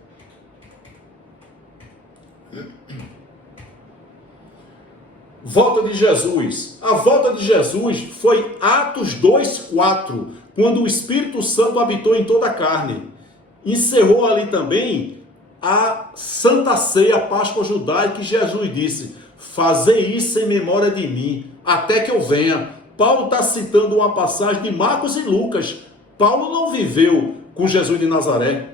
Volta de Jesus. A volta de Jesus foi Atos 2:4, quando o Espírito Santo habitou em toda a carne. Encerrou ali também a Santa Ceia, a Páscoa judaica, que Jesus disse, fazei isso em memória de mim, até que eu venha. Paulo está citando uma passagem de Marcos e Lucas. Paulo não viveu com Jesus de Nazaré.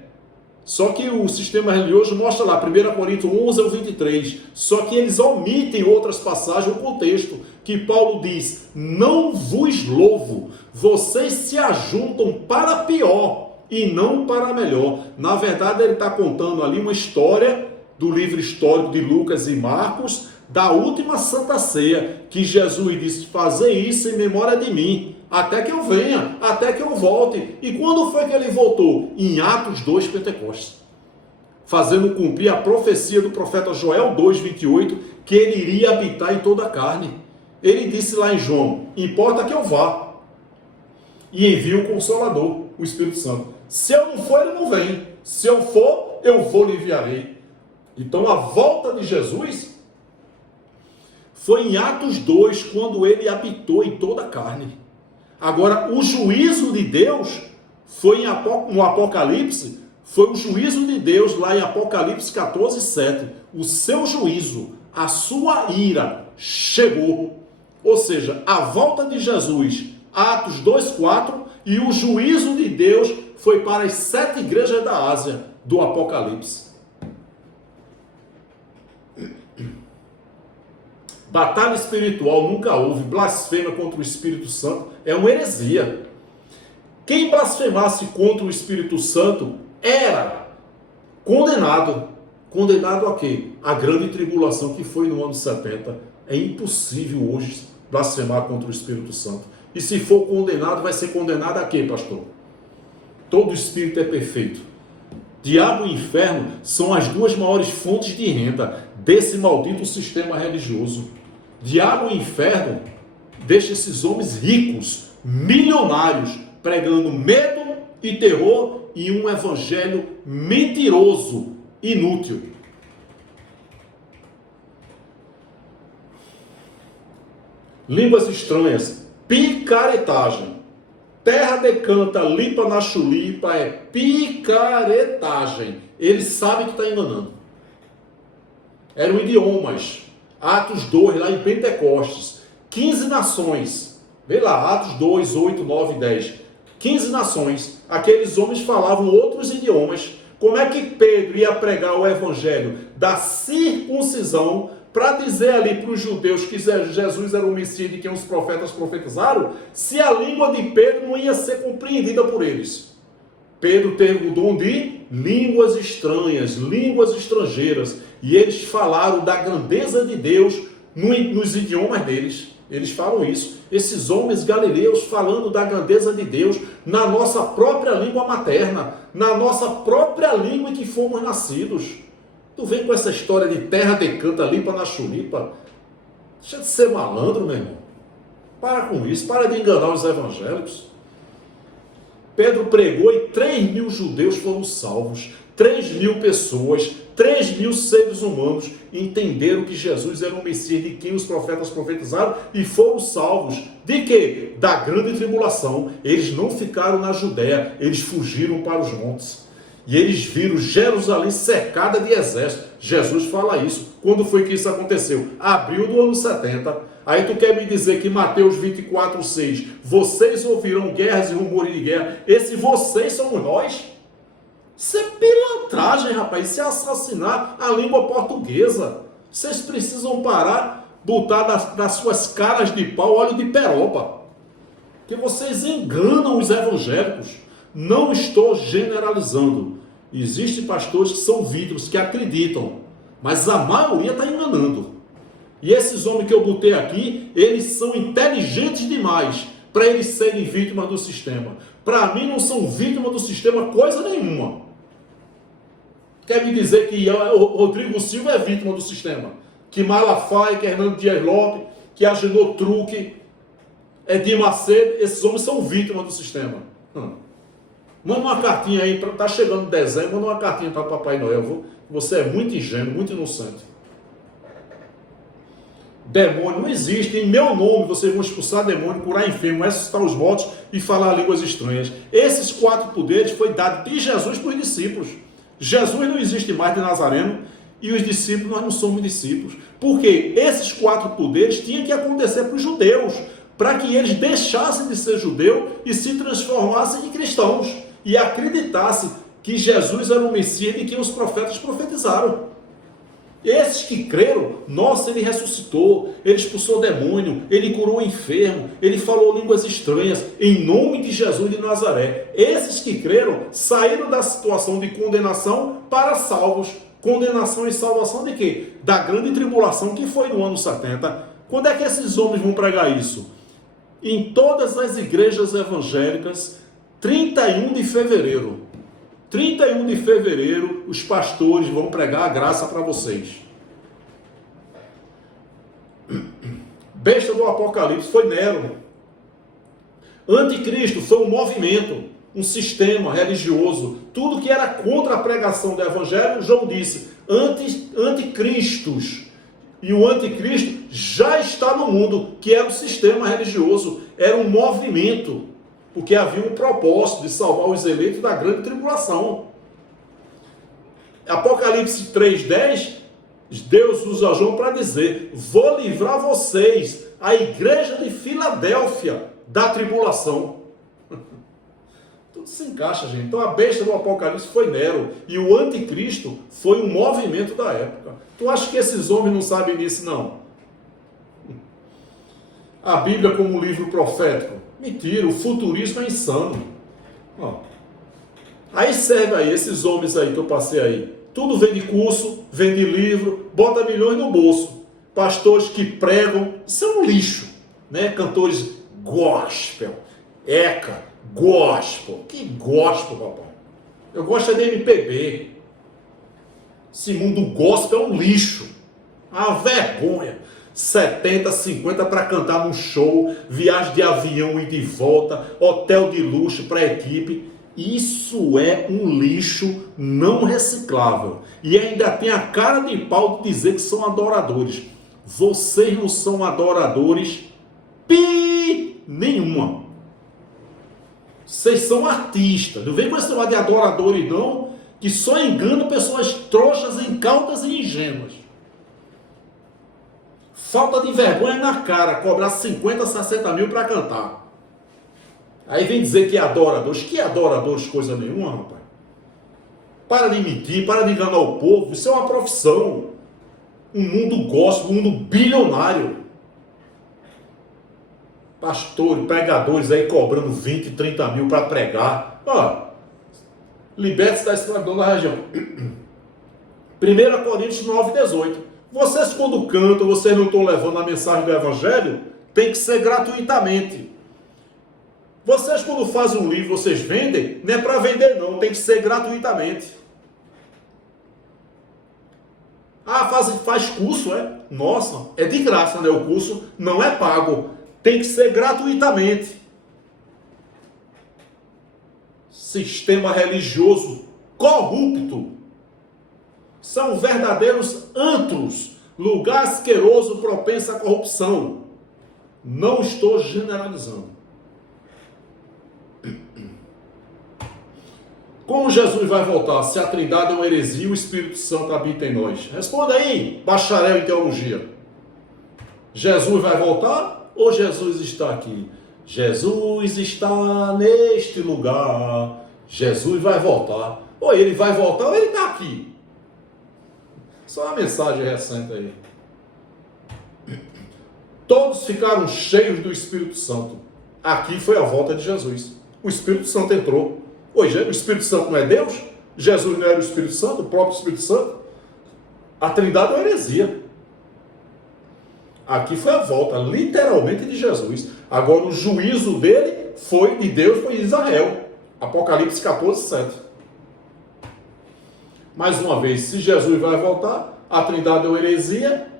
Só que o sistema religioso mostra lá, 1 Coríntios 11 ao 23. Só que eles omitem outras passagens, o contexto, que Paulo diz, não vos louvo, vocês se ajuntam para pior e não para melhor. Na verdade, ele está contando ali uma história do livro histórico de Lucas e Marcos, da última Santa Ceia, que Jesus disse, fazei isso em memória de mim, até que eu venha, até que eu volte. E quando foi que ele voltou? Em Atos 2, Pentecostes. Fazendo cumprir a profecia do profeta Joel 2:28, que ele iria habitar em toda a carne. Ele disse lá em João, importa que eu vá. E envia o Consolador, o Espírito Santo. Se eu não for, ele não vem. Se eu for, eu vou lhe enviarei. Então a volta de Jesus foi em Atos 2, quando ele habitou em toda a carne. Agora, o juízo de Deus foi no Apocalipse, foi o juízo de Deus lá em Apocalipse 14:7. O seu juízo, a sua ira chegou. Ou seja, a volta de Jesus, Atos 2:4, e o juízo de Deus foi para as 7 igrejas da Ásia do Apocalipse. Batalha espiritual nunca houve, blasfêmia contra o Espírito Santo é uma heresia. Quem blasfemasse contra o Espírito Santo era condenado. Condenado a quê? A grande tribulação que foi no ano 70. É impossível hoje blasfemar contra o Espírito Santo. E se for condenado, vai ser condenado a quê, pastor? Todo espírito é perfeito. Diabo e inferno são as duas maiores fontes de renda desse maldito sistema religioso. Diabo e inferno deixa esses homens ricos, milionários, pregando medo e terror e um evangelho mentiroso, inútil. Línguas estranhas, picaretagem. Terra decanta, lipa na chulipa, é picaretagem. Ele sabe que está enganando. Eram idiomas. Atos 2, lá em Pentecostes. 15 nações. Vê lá, Atos 2, 8, 9 e 10. 15 nações. Aqueles homens falavam outros idiomas. Como é que Pedro ia pregar o evangelho da circuncisão para dizer ali para os judeus que Jesus era o Messias de quem os profetas profetizaram, se a língua de Pedro não ia ser compreendida por eles? Pedro teve o dom de línguas estranhas, línguas estrangeiras, e eles falaram da grandeza de Deus nos idiomas deles. Eles falam isso. Esses homens galileus falando da grandeza de Deus na nossa própria língua materna, na nossa própria língua em que fomos nascidos. Tu vem com essa história de terra decanta, lipa na chulipa. Deixa de ser malandro, meu irmão. Para com isso, para de enganar os evangélicos. Pedro pregou e 3.000 judeus foram salvos. 3.000 pessoas, 3.000 seres humanos entenderam que Jesus era o Messias de quem os profetas profetizaram e foram salvos. De quê? Da grande tribulação. Eles não ficaram na Judéia, eles fugiram para os montes. E eles viram Jerusalém cercada de exército. Jesus fala isso. Quando foi que isso aconteceu? Abril do ano 70. Aí tu quer me dizer que Mateus 24, 6, vocês ouvirão guerras e rumores de guerra. Esse vocês somos nós? Isso é pilantragem, rapaz. Isso é assassinar a língua portuguesa. Vocês precisam parar, botar nas suas caras de pau óleo de peroba. Que vocês enganam os evangélicos. Não estou generalizando. Existem pastores que são vítimas, que acreditam. Mas a maioria está enganando. E esses homens que eu botei aqui, eles são inteligentes demais para eles serem vítimas do sistema. Para mim não são vítimas do sistema coisa nenhuma. Quer me dizer que o Rodrigo Silva é vítima do sistema? Que Malafaia, que Hernando Dias Lopes, que Agenor Truque, Edir Macedo, esses homens são vítimas do sistema. Manda uma cartinha aí, tá chegando dezembro, manda uma cartinha para Papai Noel. Você é muito ingênuo, muito inocente. Demônio não existe. Em meu nome vocês vão expulsar demônio, curar enfermo, ressuscitar os mortos e falar línguas estranhas. Esses 4 poderes foi dado de Jesus para os discípulos. Jesus não existe mais de Nazareno e os discípulos, nós não somos discípulos. Porque esses 4 poderes tinham que acontecer para os judeus, para que eles deixassem de ser judeu e se transformassem em cristãos e acreditassem que Jesus era o Messias de quem os profetas profetizaram. Esses que creram, nossa, ele ressuscitou, ele expulsou demônio, ele curou o enfermo, ele falou línguas estranhas, em nome de Jesus de Nazaré. Esses que creram saíram da situação de condenação para salvos. Condenação e salvação de quê? Da grande tribulação que foi no ano 70. Quando é que esses homens vão pregar isso? Em todas as igrejas evangélicas, 31 de fevereiro. 31 de fevereiro, os pastores vão pregar a graça para vocês. Besta do Apocalipse foi Nero. Anticristo foi um movimento, um sistema religioso. Tudo que era contra a pregação do evangelho, João disse, anticristos. E o anticristo já está no mundo, que era um sistema religioso, era um movimento. Porque havia um propósito de salvar os eleitos da grande tribulação. Apocalipse 3:10, Deus usa João para dizer, vou livrar vocês, a igreja de Filadélfia, da tribulação. Tudo se encaixa, gente. Então a besta do Apocalipse foi Nero, e o anticristo foi um movimento da época. Tu acha que esses homens não sabem disso, não? A Bíblia como livro profético. Mentira, o futurismo é insano. Aí serve aí, esses homens aí que eu passei aí. Tudo vende curso, vende livro, bota milhões no bolso. Pastores que pregam, isso é um lixo. Né? Cantores gospel, ECA, gospel. Que gospel, papai? Eu gosto é de MPB. Esse mundo gospel é um lixo. Uma vergonha. 70, 50 para cantar num show, viagem de avião e de volta, hotel de luxo para a equipe. Isso é um lixo não reciclável. E ainda tem a cara de pau de dizer que são adoradores. Vocês não são adoradores nenhuma. Vocês são artistas. Não vem com esse negócio de adoradores não, que só engana pessoas trouxas, incautas e ingênuas. Falta de vergonha na cara, cobrar 50, 60 mil para cantar. Aí vem dizer que é adoradores. Que adoradores coisa nenhuma, rapaz. Para de mentir, para de enganar o povo. Isso é uma profissão. Um mundo gospel, um mundo bilionário. Pastores, pregadores aí cobrando 20, 30 mil para pregar. Liberte-se da escravidão da região. 1 Coríntios 9, 18. Vocês quando cantam, vocês não estão levando a mensagem do Evangelho? Tem que ser gratuitamente. Vocês quando fazem um livro, vocês vendem? Não é para vender não, tem que ser gratuitamente. Faz curso, é? Nossa, é de graça, né? O curso não é pago. Tem que ser gratuitamente. Sistema religioso corrupto. São verdadeiros antros, lugar asqueroso propenso à corrupção. Não estou generalizando. Como Jesus vai voltar? Se a Trindade é uma heresia e o Espírito Santo habita em nós? Responda aí, bacharel em teologia. Jesus vai voltar ou Jesus está aqui? Jesus está neste lugar. Jesus vai voltar. Ou ele vai voltar ou ele está aqui. Só uma mensagem recente aí. Todos ficaram cheios do Espírito Santo. Aqui foi a volta de Jesus. O Espírito Santo entrou. Hoje, o Espírito Santo não é Deus? Jesus não era o Espírito Santo, o próprio Espírito Santo? A Trindade é uma heresia. Aqui foi a volta, literalmente, de Jesus. Agora, o juízo dele foi de Deus, foi de Israel. Apocalipse 14, 7. Mais uma vez, se Jesus vai voltar, a Trindade é uma heresia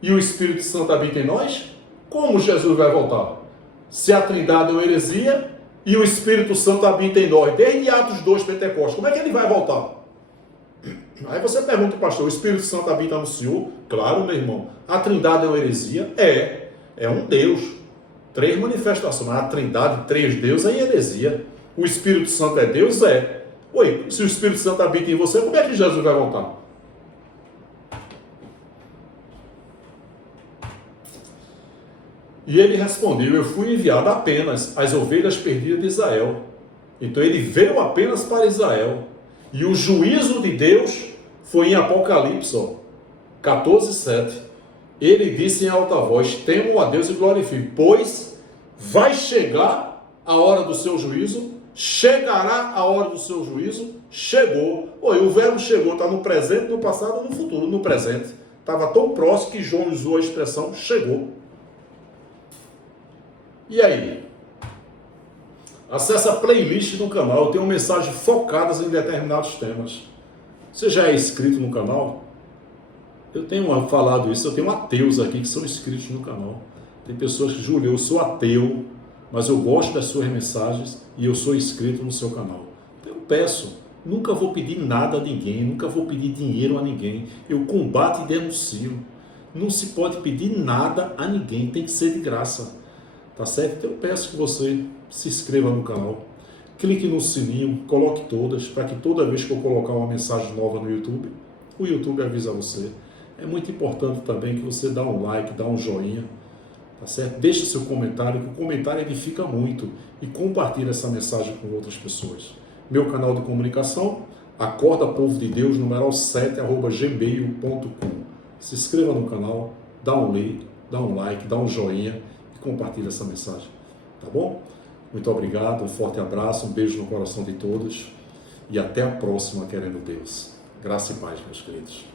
e o Espírito Santo habita em nós, como Jesus vai voltar? Se a Trindade é uma heresia e o Espírito Santo habita em nós, desde Atos 2, Pentecostes, como é que ele vai voltar? Aí você pergunta, pastor, o Espírito Santo habita no Senhor? Claro, meu irmão. A Trindade é uma heresia? É um Deus. 3 manifestações, mas a Trindade, 3 deuses, é heresia. O Espírito Santo é Deus? É. Oi, se o Espírito Santo habita em você, como é que Jesus vai voltar? E ele respondeu, eu fui enviado apenas às ovelhas perdidas de Israel. Então ele veio apenas para Israel. E o juízo de Deus foi em Apocalipse 14, 7. Ele disse em alta voz, temam a Deus e glorifiquem, pois vai chegar a hora do seu juízo, chegará a hora do seu juízo, chegou. Oi, o verbo chegou, está no presente, no passado, no futuro, no presente. Estava tão próximo que João usou a expressão chegou. E aí? Acesse a playlist do canal, eu tenho mensagens focadas em determinados temas. Você já é inscrito no canal? Eu tenho falado isso, eu tenho ateus aqui que são inscritos no canal. Tem pessoas que, Júlio, eu sou ateu, mas eu gosto das suas mensagens e eu sou inscrito no seu canal. Então eu peço, nunca vou pedir nada a ninguém, nunca vou pedir dinheiro a ninguém. Eu combato e denuncio. Não se pode pedir nada a ninguém, tem que ser de graça. Tá certo? Então eu peço que você se inscreva no canal, clique no sininho, coloque todas, para que toda vez que eu colocar uma mensagem nova no YouTube, o YouTube avisa você. É muito importante também que você dá um like, dá um joinha, tá certo? Deixe seu comentário, que o comentário edifica muito, e compartilhe essa mensagem com outras pessoas. Meu canal de comunicação, Acorda Povo de Deus, numeral 7@gmail.com. Se inscreva no canal, dá um like, dá um joinha, compartilhe essa mensagem, tá bom? Muito obrigado, um forte abraço, um beijo no coração de todos e até a próxima, querendo Deus. Graça e paz, meus queridos.